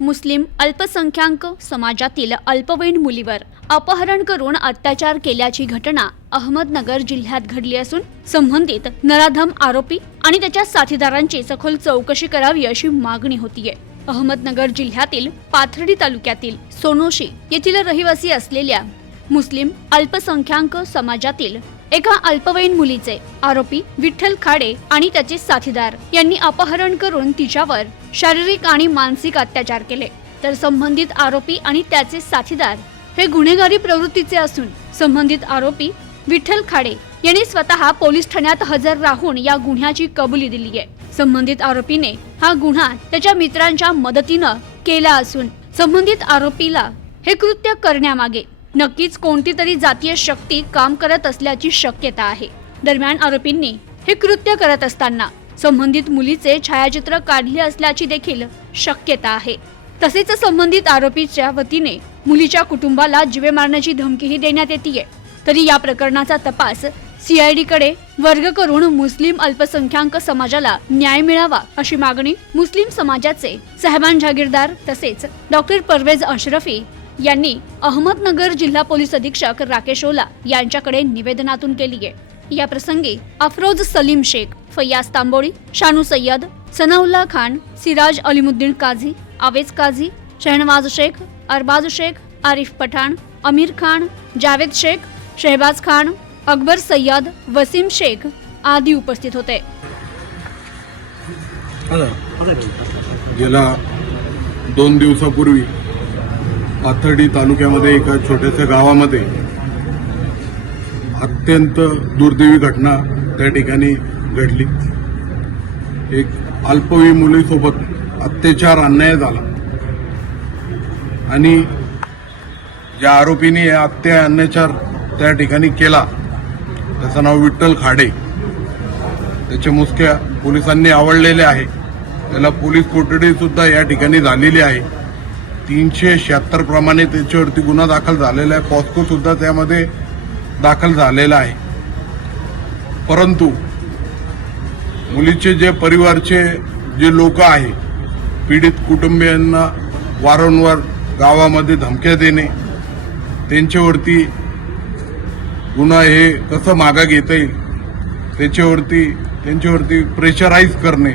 मुस्लिम अल्पसंख्याक समाजातील अल्पवयीन मुलीवर अपहरण करून अत्याचार केल्याची घटना अहमदनगर जिल्ह्यात घडली असून संबंधित नराधम आरोपी आणि त्याच्या साथीदारांची सखोल चौकशी करावी अशी मागणी होतीये। अहमदनगर जिल्ह्यातील पाथर्डी तालुक्यातील सोनोशी येथील रहिवासी असलेल्या मुस्लिम अल्पसंख्याक समाजातील एका अल्पवयीन मुलीचे आरोपी विठ्ठल खाडे आणि त्याचे साथीदार यांनी अपहरण करून तिच्यावर शारीरिक आणि मानसिक अत्याचार केले। तर संबंधित आरोपी आणि त्याचे साथीदार हे गुन्हेगारी प्रवृत्तीचे असून संबंधित आरोपी विठ्ठल खाडे यांनी स्वतः पोलीस ठाण्यात हजर राहून या गुन्ह्याची कबुली दिली आहे। संबंधित आरोपीने हा गुन्हा त्याच्या मित्रांच्या मदतीने केला असून संबंधित आरोपीला हे कृत्य करण्यामागे नक्कीच कोणती तरी जातीय शक्ती काम करत असल्याची शक्यता आहे। दरम्यान आरोपींनी हे कृत्य करत असताना संबंधित मुलीचे छायाचित्र काढले असल्याची देखील शक्यता आहे। तसेच संबंधित आरोपीच्या वतीने मुलीच्या कुटुंबाला जीवे मारण्याची धमकीही देण्यात येते। तरी या प्रकरणाचा तपास CID कडे वर्ग करून मुस्लिम अल्पसंख्याक समाजाला न्याय मिळावा अशी मागणी मुस्लिम समाजाचे साहेबान जागीरदार तसेच डॉक्टर परवेज अशरफी यांनी अहमदनगर जिल्हा पोलीस अधीक्षक राकेश ओला यांच्याकडे निवेदनातून केली आहे। या प्रसंगी अफरोज सलीम शेख, फैयाज तांबोळी, शानू सय्यद, सनाउल्ला खान, सिराज अलीमुद्दीन काझी, आवेज काझी, शहनवाज शेख, अरबाज शेख, आरिफ पठाण, अमीर खान, जावेद शेख, शहबाज खान, अकबर सय्यद, वसीम शेख आदी उपस्थित होते। गेल्या 2 दिवसापूर्वी पाथर्डी तालुक्यामध्ये एका छोट्याशा गावामध्ये अत्यंत दुर्दैवी घटना त्या ठिकाणी घडली। एक अल्पवयीन मुलीसोबत अत्याचार अन्याय झाला आणि ज्या आरोपीने अत्याचार त्या ठिकाणी केला त्याचं नाव विठ्ठल खाडे। त्याचे मुसक्या पोलिसांनी आवळलेले आहे। त्याला पोलीस कोठडी सुद्धा या ठिकाणी झालेली आहे। 376 प्रमाणे त्याच्यावरती गुन्हा दाखल झालेला आहे। पॉस्को सुद्धा त्यामध्ये दाखल झालेला आहे। परंतु मुलीचे जे परिवारचे जे लोक आहे, पीडित कुटुंबियांना वारंवार गावामध्ये धमक्या देणे, त्यांच्यावरती गुन्हा हे कसं मागा घेता येईल त्यांच्यावरती प्रेशराईज करणे,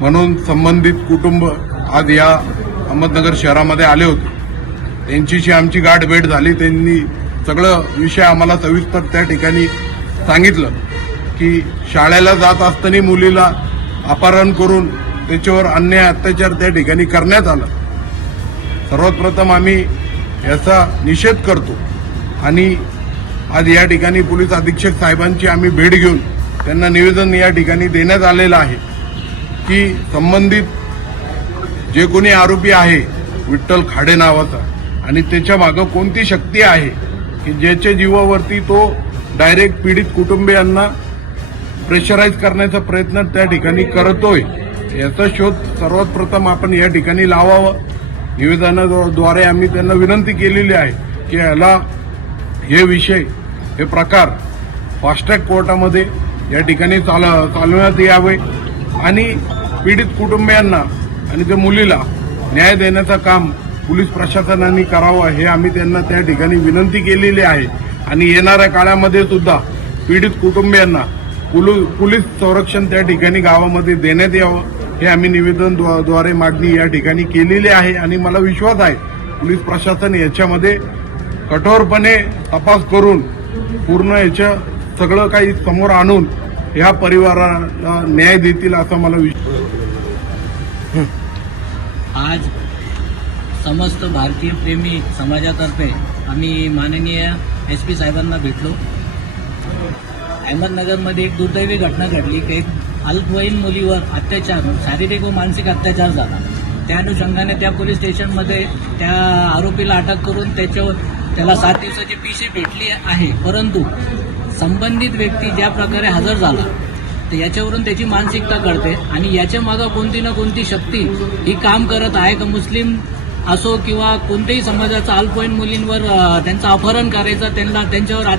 म्हणून संबंधित कुटुंब आज या अहमदनगर शहरामध्ये आले होते। त्यांच्याशी आमची गाठ भेट झाली। त्यांनी सगळं विषय आम्हाला सविस्तर त्या ठिकाणी सांगितलं की शाळेला जात असताना मुलीला अपहरण करून त्याच्यावर अन्याय अत्याचार त्या ठिकाणी करण्यात आला। सर्वात प्रथम आम्ही याचा निषेध करतो आणि आज या ठिकाणी पोलीस अधीक्षक साहेबांची आम्ही भेट घेऊन त्यांना निवेदन या ठिकाणी देण्यात आलेलं आहे की संबंधित जे कोणी आरोपी आहे विठ्ठल खाडे नावाचा आणि त्याच्या मागे कोणती शक्ती आहे की ज्याच्या जीवावरती तो डायरेक्ट पीडित कुटुंबियांना प्रेशराईज करण्याचा प्रयत्न त्या ठिकाणी करतोय, याचा शोध सर्वात प्रथम आपण या ठिकाणी लावावा। निवेदनाद्वारे आम्ही त्यांना विनंती केलेली आहे की याला हे विषय हे प्रकार फास्ट ट्रॅक कोर्टामध्ये या ठिकाणी चालवण्यात यावे आणि पीडित कुटुंबियांना आणि त्या मुलीला न्याय देण्याचं काम पोलीस प्रशासनाने करावं हे आम्ही त्यांना त्या ठिकाणी विनंती केलेली आहे। आणि येणाऱ्या काळामध्ये सुद्धा पीडित कुटुंबियांना पोलीस संरक्षण त्या ठिकाणी गावामध्ये देण्यात यावं हे आम्ही निवेदनाद्वारे मागणी या ठिकाणी केलेली आहे। आणि मला विश्वास आहे पोलीस प्रशासन याच्यामध्ये कठोरपणे तपास करून पूर्ण याच्या सगळं काही समोर आणून ह्या परिवाराला न्याय देतील असा मला विश्वास। आज समस्त भारतीय प्रेमी समाजातर्फे आम्ही माननीय SP साहेबांना भेटलो। अहमदनगरमध्ये एक दुर्दैवी घटना घडली की एक अल्पवयीन मुलीवर अत्याचार, शारीरिक व मानसिक अत्याचार झाला। त्या अनुषंगाने त्या पोलीस स्टेशनमध्ये त्या आरोपीला अटक करून त्याला 7 दिवसाची PC भेटली आहे। परंतु संबंधित व्यक्ती ज्या प्रकारे हजर झाला तर याच्यावरून त्याची मानसिकता कळते आणि याच्या मागे कोणती ना कोणती शक्ती ही काम करत आहे का मुस्लिम असो किंवा कोणत्याही समाजाचा अल्पवयीन मुलींवर त्यांचं अपहरण करायचं, त्यांच्यावर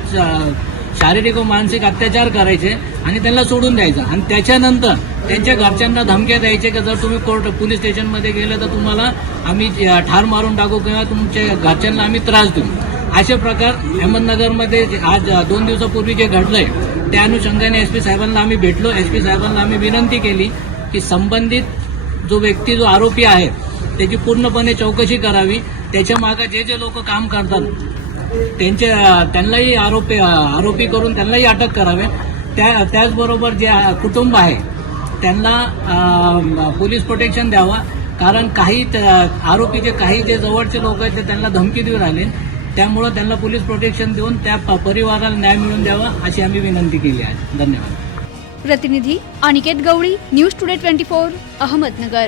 शारीरिक व मानसिक अत्याचार करायचे आणि त्यांना सोडून द्यायचं आणि त्याच्यानंतर त्यांच्या घरच्यांना धमक्या द्यायचे की जर तुम्ही पोलीस स्टेशनमध्ये गेले तर तुम्हाला आम्ही ठार मारून टाकू किंवा तुमच्या घरच्यांना आम्ही त्रास देऊ. असे प्रकार अहमदनगरमध्ये आज 2 दिवसापूर्वी जे घडलंय त्या अनुषंगाने एसपी साहेबांना आम्ही भेटलो. एसपी साहेबांना आम्ही विनंती केली की संबंधित जो व्यक्ती जो आरोपी आहे त्याची पूर्णपणे चौकशी करावी. त्याच्या मागे जे लोक काम करतात त्यांनाही आरोपी करून त्यांनाही अटक करावे. त्याचबरोबर जे कुटुंब आहे त्यांना पोलीस प्रोटेक्शन द्यावा. कारण काही आरोपीचे काही जे जवळचे लोक आहेत ते त्यांना धमकी देऊन राहिले. त्यामुळं त्यांना पोलीस प्रोटेक्शन देऊन त्या परिवाराला न्याय मिळवून द्यावा अशी आम्ही विनंती केली आहे. धन्यवाद. प्रतिनिधी अनिकेत गवळी, न्यूज टुडे 24, अहमदनगर.